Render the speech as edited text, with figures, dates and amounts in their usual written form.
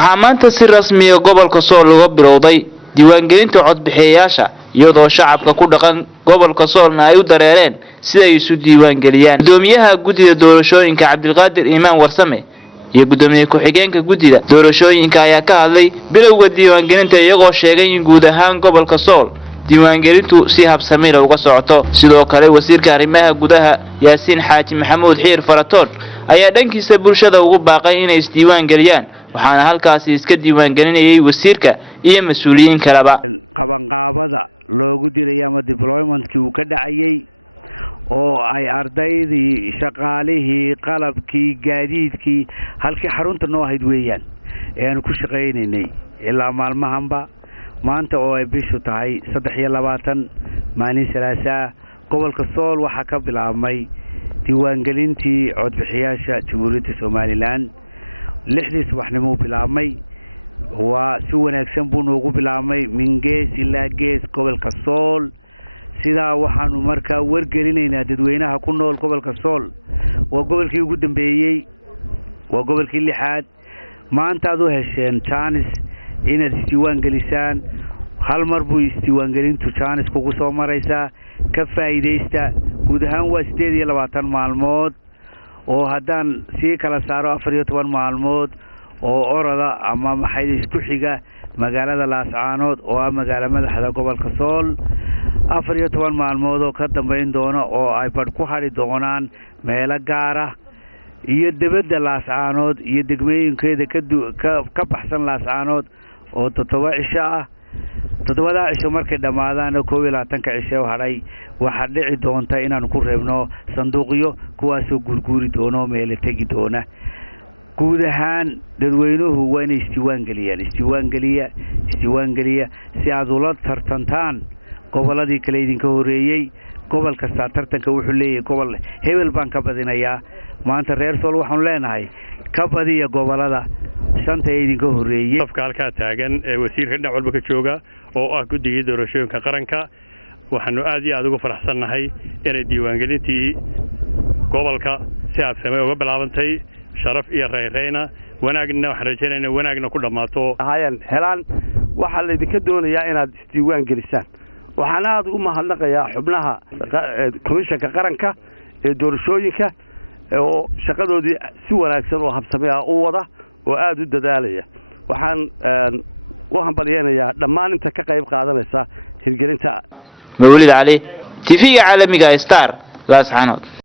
waxaa maanta si rasmi ah gobolka sool laga bilowday diwaangelinta codbixiyayaasha iyadoo shacabka ku dhaqan gobolka soolna ay u dareereen sida ay isu diiwaangeliyaan. Gudoomiyaha guddiga doorashooyinka Cabdilqaadir Iimaan Warsame iyo gudoomiye ku-xigeenka guddiga doorashooyinka ayaa ka hadlay bilowga diiwaangelinta iyagoo sheegay in guud ahaan gobolka sool diiwaangelintu si habsami leh uga socoto. Sidoo kale wasiirka arrimaha gudaha Yaasiin Xaaji Maxamuud Xiir Faratoon ayaa dhankiisa bulshada ugu baaqay inay is diiwaangeliyaan, waxaana halkaasi iska diiwaangelinayay wasiirka iyo mas'uuliyiin kaleba. qabanqaabada loogu diray ama deployment-kii uu ka dhacayay oo ay ardaydii shaqaalihii qalabkii gaadiidkii halkii xarunta noo ahayd weeyaan aan ku shaqaynaynay ilaa maalmahanba. maanta oo ay bishu tahay 23 maalin Salaasaa gobolka sool waxaa ka bilaabmay diiwaangelintii codbixiyaasha Jamhuuriyadda Soomaaliland 6 subaxnimo bilaabmay. waa si wanaagsan buu noogu bilaabmay min gees ilaa gees gobolka sool. sidaa waxaanu markaa wargelinaynaa dadweynaha ku nool gobolka sool. waa gobolkii ugu dambeeyay, waa gobolkii 6aad. maanta aad u hesheen chance inaad isdiiwaangelisaan. hal mar buu isdiiwaangelintu chance kugu soo maraysaa, ka faa'iideysta. guud ahaan waa 28 maalmood oo haddaan sii kala saaro 14 maalmood oo orada ama maxay isku xiga magaalada Laascaanood oo ah magaalo madaxda gobolka sool. 14 maalmood oo ka dambeyn doona oo ay bad ku xari doonaan meelo gaar ah iyo dibadda Laascaanood iyo degmooyinkeeda ka baxsan Laascaanood oo 7 cisho ah. 7 cisho markay dhamaadaan 22 cisho haray waxa dhici doonta inaan ku reebno sanduuqyo kuwaas oo gurguri doono meel tagi doona. guud ahaan dadweynuhu waa inay isdiiwaangeliya si aad ula tartantaan goboladii kale idinka horeeyay. gobol kasta tartanka wuxuu leeyahay gobol hebel baan ka badinayaa. maanta reer sool waxaan leenahay ka badiya gobolada shanta idinka horeeyay. qofka halka taagan ee wasiirka dhinac walba ka jooga oo ah guddiga doorashooyinka qaranka waxaanu aad iyo aad ugu faraxsanahay inay diiwaangelintii gobolka si habsami uga bilaabantay. sharaf iyo reerayna wanaagna wax rajaynayna wanaagna ku dhamaato helaan. waxa la idinka doonayaa inaad isdiiwaan gelisaan. waxaan aad u mahadnaqayaa xubnaha komishanka qaranka ee doorashooyinka oo shaqadoodii si wanaagsan oo habsami ah u wada oo aad u dadaalaya. waxaan u hambalyeeyaa dhammaan inta ka qayb qaadanaysa hirgelinta. Mawlid Ali TV caalamiga Star Laascaanood.